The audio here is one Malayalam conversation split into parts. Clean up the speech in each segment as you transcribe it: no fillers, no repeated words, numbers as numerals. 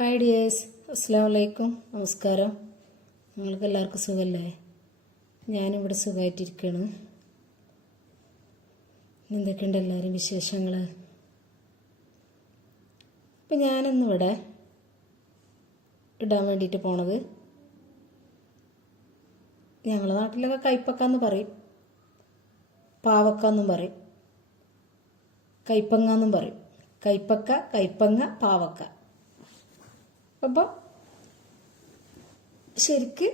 ഹായ് ഡിയേഴ്സ്, അസ്സലാമു അലൈക്കും. നമസ്കാരം. നിങ്ങൾക്ക് എല്ലാവർക്കും സുഖമല്ലേ? ഞാനിവിടെ സുഖമായിട്ടിരിക്കുകയാണ്. എന്തൊക്കെയുണ്ട് എല്ലാവരും വിശേഷങ്ങൾ? ഇപ്പം ഞാനിന്നിവിടെ ഇടാൻ വേണ്ടിയിട്ട് പോണത്, ഞങ്ങളുടെ നാട്ടിലൊക്കെ കൈപ്പക്കാന്ന് പറയും, പാവക്കാന്നും പറയും, കൈപ്പങ്ങാന്നും പറയും. കൈപ്പക്ക, കൈപ്പങ്ങ, പാവക്ക. അപ്പോൾ ശരിക്ക്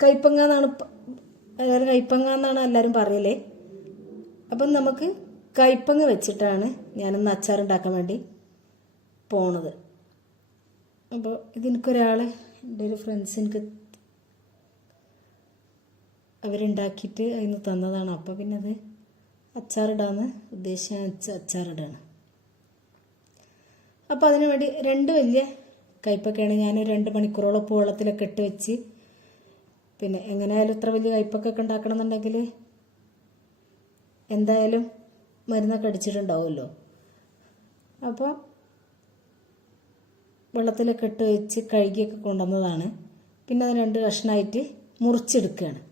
കൈപ്പങ്ങ എന്നാണ് എല്ലാവരും കൈപ്പങ്ങ എന്നാണ് എല്ലാവരും പറയലേ. അപ്പം നമുക്ക് കൈപ്പങ്ങ വെച്ചിട്ടാണ് ഞാനിന്ന് അച്ചാറുണ്ടാക്കാൻ വേണ്ടി പോണത്. അപ്പോൾ ഇതെനിക്കൊരാൾ, എൻ്റെ ഒരു ഫ്രണ്ട്സ് എനിക്ക് അവരുണ്ടാക്കിയിട്ട് അതിന് തന്നതാണ്. അപ്പോൾ പിന്നെ അത് അച്ചാറിടാമെന്ന് ഉദ്ദേശിച്ച അച്ചാറിടാണ്. അപ്പോൾ അതിനു വേണ്ടി 2 വലിയ കയ്പക്കയാണ് ഞാൻ 2 മണിക്കൂറോളം ഉപ്പ് വെള്ളത്തിലൊക്കെ ഇട്ട് വെച്ച്, പിന്നെ എങ്ങനെയായാലും ഇത്ര വലിയ കയ്പക്കൊക്കെ ഉണ്ടാക്കണം എന്നുണ്ടെങ്കിൽ എന്തായാലും മരുന്നൊക്കെ അടിച്ചിട്ടുണ്ടാവുമല്ലോ. അപ്പോൾ വെള്ളത്തിലൊക്കെ ഇട്ട് വെച്ച് കഴുകിയൊക്കെ കൊണ്ടുവന്നതാണ്. പിന്നെ അത് 2 കഷ്ണമായിട്ട് മുറിച്ചെടുക്കുകയാണ്.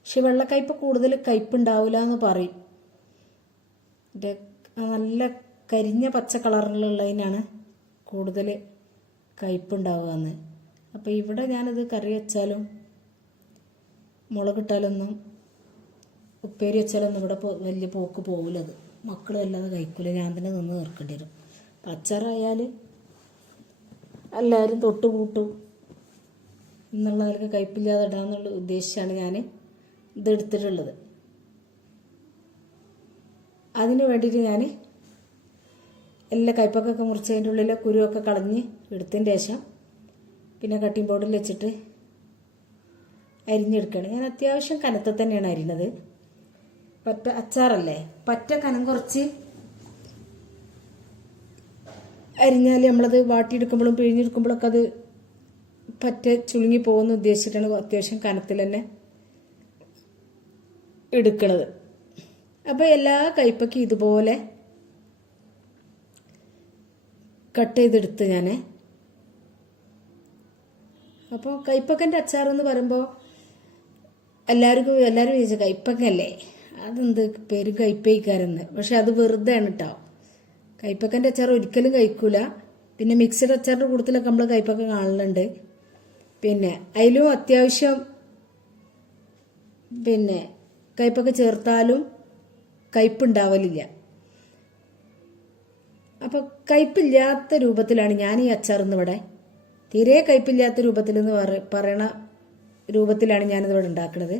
പക്ഷെ വെള്ളക്കയ്പ് കൂടുതൽ കയ്പുണ്ടാവില്ല എന്ന് പറയും. നല്ല കരിഞ്ഞ പച്ച കളറിലുള്ളതിനാണ് കൂടുതൽ കയ്പുണ്ടാവുകയെന്ന്. അപ്പോൾ ഇവിടെ ഞാനത് കറി വെച്ചാലും മുളകിട്ടാലൊന്നും ഉപ്പേരി വെച്ചാലൊന്നും ഇവിടെ വലിയ പോക്ക് പോകില്ലത്. മക്കളും അല്ലാതെ കഴിക്കില്ല, ഞാൻ തന്നെ നിന്ന് തീർക്കേണ്ടി വരും. അപ്പം അച്ചാറായാൽ എല്ലാവരും തൊട്ടുകൂട്ടും എന്നുള്ളതിലേക്ക് കയ്പില്ലാതെ ഇടാന്നുള്ള ഉദ്ദേശിച്ചാണ് ഞാൻ ഇതെടുത്തിട്ടുള്ളത്. അതിന് വേണ്ടിയിട്ട് ഞാൻ എല്ലാ കയ്പക്കൊക്കെ മുറിച്ചതിൻ്റെ ഉള്ളിലെ കുരുവൊക്കെ കളഞ്ഞ് എടുത്തതിന് ശേഷം പിന്നെ കട്ടിംഗ് ബോർഡിൽ വെച്ചിട്ട് അരിഞ്ഞെടുക്കുകയാണ്. ഞാൻ അത്യാവശ്യം കനത്തിൽ തന്നെയാണ് അരിഞ്ഞത്. അച്ചാറല്ലേ, പറ്റ കനം കുറച്ച് അരിഞ്ഞാൽ നമ്മളത് വാട്ടിയെടുക്കുമ്പോഴും പിഴിഞ്ഞെടുക്കുമ്പോഴൊക്കെ അത് പറ്റ ചുളുങ്ങി പോകുമെന്ന് ഉദ്ദേശിച്ചിട്ടാണ് അത്യാവശ്യം കനത്തിൽ തന്നെ എടുക്കണത്. അപ്പോൾ എല്ലാ കയ്പക്കും ഇതുപോലെ കട്ട് ചെയ്തെടുത്ത് ഞാൻ. അപ്പോൾ കയ്പക്കൻ്റെ അച്ചാറെന്ന് പറയുമ്പോൾ എല്ലാവരും ചോദിച്ചു കയ്പക്കല്ലേ, അതെന്ത് പേര് കയ്പയിക്കാരെന്ന്. പക്ഷെ അത് വെറുതെ ആണ് കേട്ടോ. കയ്പക്കൻ്റെ അച്ചാർ ഒരിക്കലും കഴിക്കൂല. പിന്നെ മിക്സഡ് അച്ചാറിൻ്റെ കൂട്ടത്തിലൊക്കെ നമ്മൾ കയ്പക്ക കാണലുണ്ട്. പിന്നെ അതിലും അത്യാവശ്യം പിന്നെ കയ്പക്ക ചേർത്താലും കയ്പുണ്ടാവലില്ല. അപ്പോൾ കയ്പില്ലാത്ത രൂപത്തിലാണ് ഞാൻ ഈ അച്ചാറെന്ന് ഇവിടെ, തീരെ കയ്പില്ലാത്ത രൂപത്തിലെന്ന് പറയണ രൂപത്തിലാണ് ഞാനിതിവിടെ ഉണ്ടാക്കുന്നത്.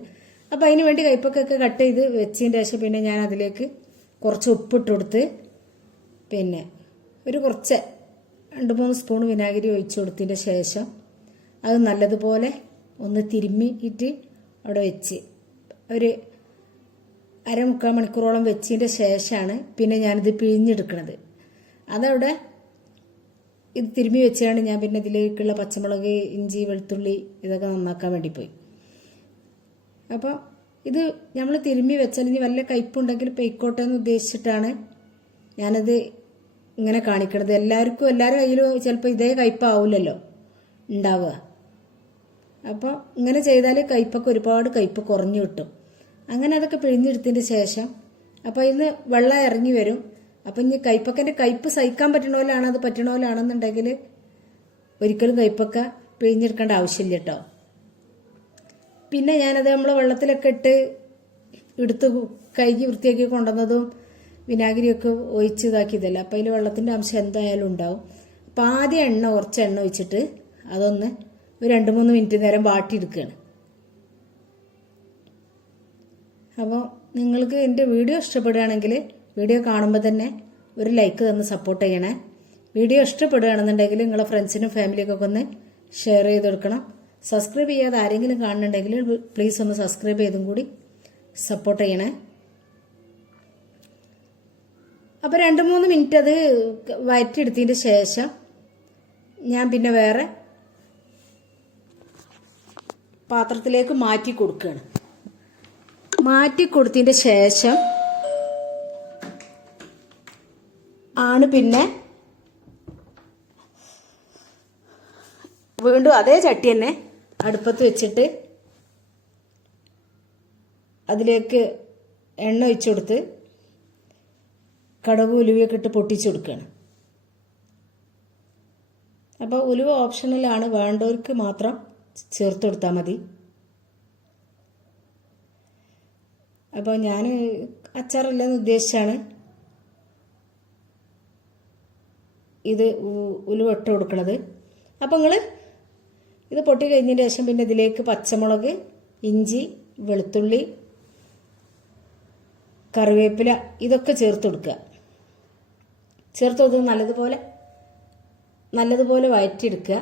അപ്പോൾ അതിന് വേണ്ടി കയ്പക്കൊക്കെ കട്ട് ചെയ്ത് വെച്ചതിന് ശേഷം പിന്നെ ഞാൻ അതിലേക്ക് കുറച്ച് ഉപ്പിട്ട് കൊടുത്ത്, പിന്നെ കുറച്ച് 2-3 സ്പൂൺ വിനാഗിരി ഒഴിച്ചു കൊടുത്തതിൻ്റെ ശേഷം അത് നല്ലതുപോലെ ഒന്ന് തിരുമ്മിയിട്ട് അവിടെ വെച്ച് ഒരു 1/4 മണിക്കൂറോളം വെച്ചതിൻ്റെ ശേഷമാണ് പിന്നെ ഞാനിത് പിഴിഞ്ഞെടുക്കുന്നത്. അതവിടെ ഇത് തിരുമ്മി വെച്ചാണ് ഞാൻ പിന്നെ ഇതിലേക്കുള്ള പച്ചമുളക്, ഇഞ്ചി, വെളുത്തുള്ളി ഇതൊക്കെ നന്നാക്കാൻ വേണ്ടി പോയി. അപ്പോൾ ഇത് നമ്മൾ തിരുമ്മി വെച്ചാൽ ഇനി വല്ല കയ്പുണ്ടെങ്കിൽ പെയ്ക്കോട്ടെ എന്ന് ഉദ്ദേശിച്ചിട്ടാണ് ഞാനത് ഇങ്ങനെ കാണിക്കണത്. എല്ലാവരുടെ കയ്യിലും ചിലപ്പോൾ ഇതേ കയ്പാവില്ലല്ലോ ഉണ്ടാവുക. അപ്പോൾ ഇങ്ങനെ ചെയ്താൽ കയ്പൊക്കെ ഒരുപാട് കയ്പ് കുറഞ്ഞു കിട്ടും. അങ്ങനെ അതൊക്കെ പിഴിഞ്ഞെടുത്തതിന് ശേഷം അപ്പോൾ ഇന്ന് വെള്ളം ഇറങ്ങി വരും. അപ്പം ഇനി കയ്പക്കൻ്റെ കയ്പ് സഹിക്കാൻ പറ്റണ അത് പറ്റണോലാണെന്നുണ്ടെങ്കിൽ ഒരിക്കലും കയ്പക്ക പിഴിഞ്ഞെടുക്കേണ്ട ആവശ്യമില്ല കേട്ടോ. പിന്നെ ഞാനത് നമ്മൾ വെള്ളത്തിലൊക്കെ എടുത്ത് കഴുകി വൃത്തിയാക്കി കൊണ്ടുവന്നതും വിനാഗിരിയൊക്കെ ഒഴിച്ച് ഇതാക്കിയതല്ല. അപ്പം അതിൽ വെള്ളത്തിൻ്റെ അംശം എന്തായാലും ഉണ്ടാവും. അപ്പം ആദ്യം കുറച്ച് എണ്ണ ഒഴിച്ചിട്ട് അതൊന്ന് ഒരു 2-3 മിനിറ്റ് നേരം വാട്ടിയെടുക്കുകയാണ്. അപ്പോൾ നിങ്ങൾക്ക് എൻ്റെ വീഡിയോ ഇഷ്ടപ്പെടുകയാണെങ്കിൽ വീഡിയോ കാണുമ്പോൾ തന്നെ ഒരു ലൈക്ക് തന്ന് സപ്പോർട്ട് ചെയ്യണേ. വീഡിയോ ഇഷ്ടപ്പെടുകയാണെന്നുണ്ടെങ്കിൽ നിങ്ങളെ ഫ്രണ്ട്സിനും ഫാമിലിക്കൊക്കെ ഒന്ന് ഷെയർ ചെയ്ത് കൊടുക്കണം. സബ്സ്ക്രൈബ് ചെയ്യാതെ ആരെങ്കിലും കാണുന്നുണ്ടെങ്കിൽ പ്ലീസ് ഒന്ന് സബ്സ്ക്രൈബ് ചെയ്തും കൂടി സപ്പോർട്ട് ചെയ്യണേ. അപ്പോൾ 2-3 മിനിറ്റ് അത് വഴറ്റിയെടുത്തതിൻ്റെ ശേഷം ഞാൻ പിന്നെ വേറെ പാത്രത്തിലേക്ക് മാറ്റി കൊടുക്കുകയാണ്. മാറ്റി കൊടുത്തതിൻ്റെ ശേഷം ആണ് പിന്നെ വീണ്ടും അതേ ചട്ടി തന്നെ അടുപ്പത്ത് വെച്ചിട്ട് അതിലേക്ക് എണ്ണ ഒഴിച്ചു കൊടുത്ത് കടുക് ഉലുവയൊക്കെ ഇട്ട് പൊട്ടിച്ചു കൊടുക്കുകയാണ്. അപ്പോൾ ഉലുവ ഓപ്ഷണലാണ്, വേണ്ടവർക്ക് മാത്രം ചേർത്ത് കൊടുത്താൽ മതി. അപ്പോൾ ഞാൻ അച്ചാറില്ലെന്ന് ഉദ്ദേശിച്ചാണ് ഇത് ഉലുവ ഇട്ട് കൊടുക്കുന്നത്. അപ്പോൾ നിങ്ങൾ ഇത് പൊട്ടി കഴിഞ്ഞതിന് ശേഷം പിന്നെ ഇതിലേക്ക് പച്ചമുളക്, ഇഞ്ചി, വെളുത്തുള്ളി, കറിവേപ്പില ഇതൊക്കെ ചേർത്ത് കൊടുക്കുക. ചേർത്ത് കൊടുത്ത് നല്ലതുപോലെ വഴറ്റിയെടുക്കുക.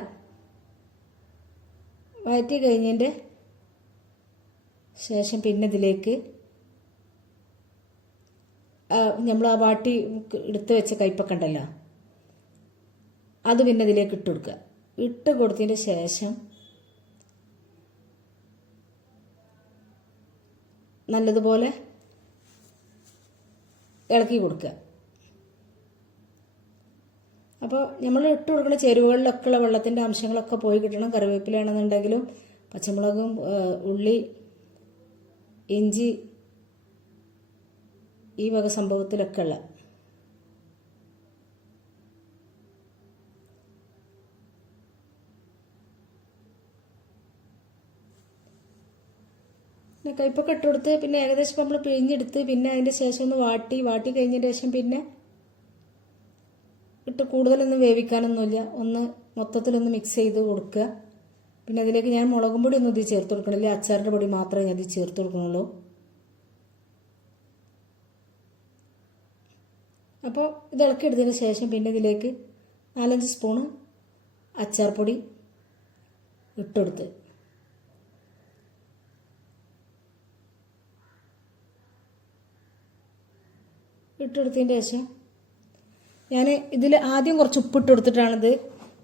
വഴറ്റി കഴിഞ്ഞതിൻ്റെ ശേഷം പിന്നെ ഇതിലേക്ക് നമ്മൾ ആ വാട്ടി എടുത്ത് വെച്ച കയ്പൊക്കെ ഉണ്ടല്ലോ അത് പിന്നെ ഇതിലേക്ക് ഇട്ട് കൊടുക്കുക. ഇട്ട് കൊടുത്തതിന് ശേഷം നല്ലതുപോലെ ഇളക്കി കൊടുക്കുക. അപ്പോൾ നമ്മൾ ഇട്ട് കൊടുക്കുന്ന ചേരുവകളിലൊക്കെ ഉള്ള വെള്ളത്തിൻ്റെ അംശങ്ങളൊക്കെ പോയി കിട്ടണം. കറിവേപ്പിലാണെന്നുണ്ടെങ്കിലും പച്ചമുളകും ഉള്ളി, ഇഞ്ചി ഈ വക സംഭവത്തിലൊക്കെ ഉള്ള പിന്നെ കയ്പൊക്കെ ഇട്ട് കൊടുത്ത് പിന്നെ ഏകദേശം നമ്മൾ പിഴിഞ്ഞെടുത്ത് പിന്നെ അതിൻ്റെ ശേഷം ഒന്ന് വാട്ടി കഴിഞ്ഞതിന് ശേഷം പിന്നെ ഇട്ട് കൂടുതലൊന്നും വേവിക്കാനൊന്നുമില്ല, ഒന്ന് മൊത്തത്തിലൊന്ന് മിക്സ് ചെയ്ത് കൊടുക്കുക. പിന്നെ അതിലേക്ക് ഞാൻ മുളകും പൊടി ഒന്നും ഇത് ചേർത്ത് കൊടുക്കണില്ല, അച്ചാറിൻ്റെ പൊടി മാത്രമേ ഞാൻ ഇത് ചേർത്ത് കൊടുക്കണുള്ളൂ. അപ്പോൾ ഇത് ഇളക്കി എടുത്തതിന് ശേഷം പിന്നെ ഇതിലേക്ക് 4-5 സ്പൂണ് അച്ചാർ പൊടി ഇട്ടുകൊടുത്ത് ഇട്ടെടുത്തതിൻ്റെ ശേഷം ഞാൻ ഇതിൽ ആദ്യം കുറച്ച് ഉപ്പിട്ട് കൊടുത്തിട്ടാണിത്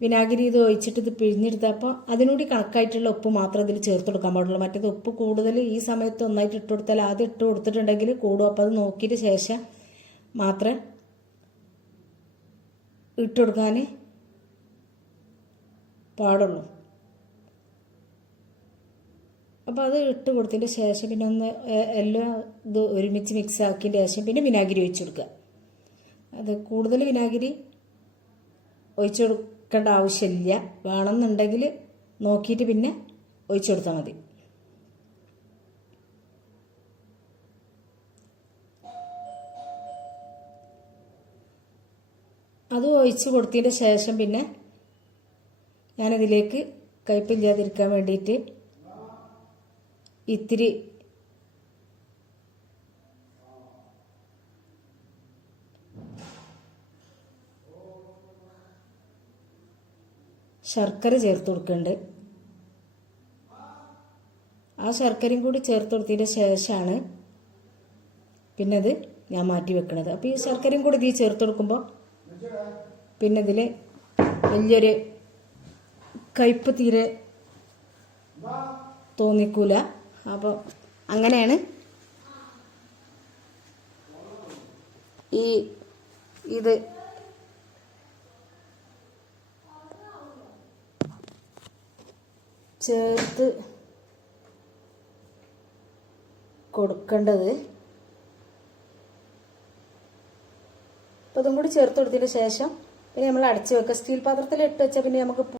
വിനാഗിരി ഇത് ഒഴിച്ചിട്ട് ഇത് പിഴിഞ്ഞെടുത്തത്. അപ്പോൾ അതിനൂടി കണക്കായിട്ടുള്ള ഉപ്പ് മാത്രം ഇതിൽ ചേർത്ത് കൊടുക്കാൻ പാടുള്ളൂ. മറ്റേത് ഉപ്പ് കൂടുതൽ ഈ സമയത്ത് ഒന്നായിട്ട് ഇട്ട് കൊടുത്താൽ ആദ്യം ഇട്ട് കൊടുത്തിട്ടുണ്ടെങ്കിൽ കൂടും. അപ്പോൾ അത് നോക്കിയിട്ട് ശേഷം മാത്രമേ ഇട്ട് കൊടുക്കാൻ പാടുള്ളൂ. അപ്പോൾ അത് ഇട്ട് കൊടുത്തതിൻ്റെ ശേഷം പിന്നെ ഒന്ന് എല്ലാം ഇത് ഒരുമിച്ച് മിക്സ് ആക്കിയതിൻ്റെ ശേഷം പിന്നെ വിനാഗിരി ഒഴിച്ച് കൊടുക്കുക. അത് കൂടുതൽ വിനാഗിരി ഒഴിച്ചു കൊടുക്കേണ്ട ആവശ്യമില്ല, വേണമെന്നുണ്ടെങ്കിൽ നോക്കിയിട്ട് പിന്നെ ഒഴിച്ചു കൊടുത്താൽ മതി. അത് ഒഴിച്ച് കൊടുത്തതിൻ്റെ ശേഷം പിന്നെ ഞാനതിലേക്ക് കയ്പില്ലാതിരിക്കാൻ വേണ്ടിയിട്ട് ഇത്തിരി ശർക്കര ചേർത്ത് കൊടുക്കുന്നുണ്ട്. ആ ശർക്കരയും കൂടി ചേർത്ത് കൊടുത്തതിൻ്റെ ശേഷമാണ് പിന്നെ അത് ഞാൻ മാറ്റി വെക്കുന്നത്. അപ്പോൾ ഈ ശർക്കരയും കൂടി ഇതിൽ ചേർത്ത് കൊടുക്കുമ്പോൾ പിന്നെ ഇതിൽ വലിയൊരു കയ്പ് തീരെ തോന്നിക്കൂല. അപ്പോൾ അങ്ങനെയാണ് ഇത് ചേർത്ത് കൊടുക്കേണ്ടത്. അപ്പോൾ അതും കൂടി ചേർത്ത് കൊടുത്തതിന് ശേഷം പിന്നെ നമ്മൾ അടച്ച് വെക്കുക. സ്റ്റീൽ പാത്രത്തിൽ ഇട്ട് വെച്ചാൽ പിന്നെ നമുക്ക്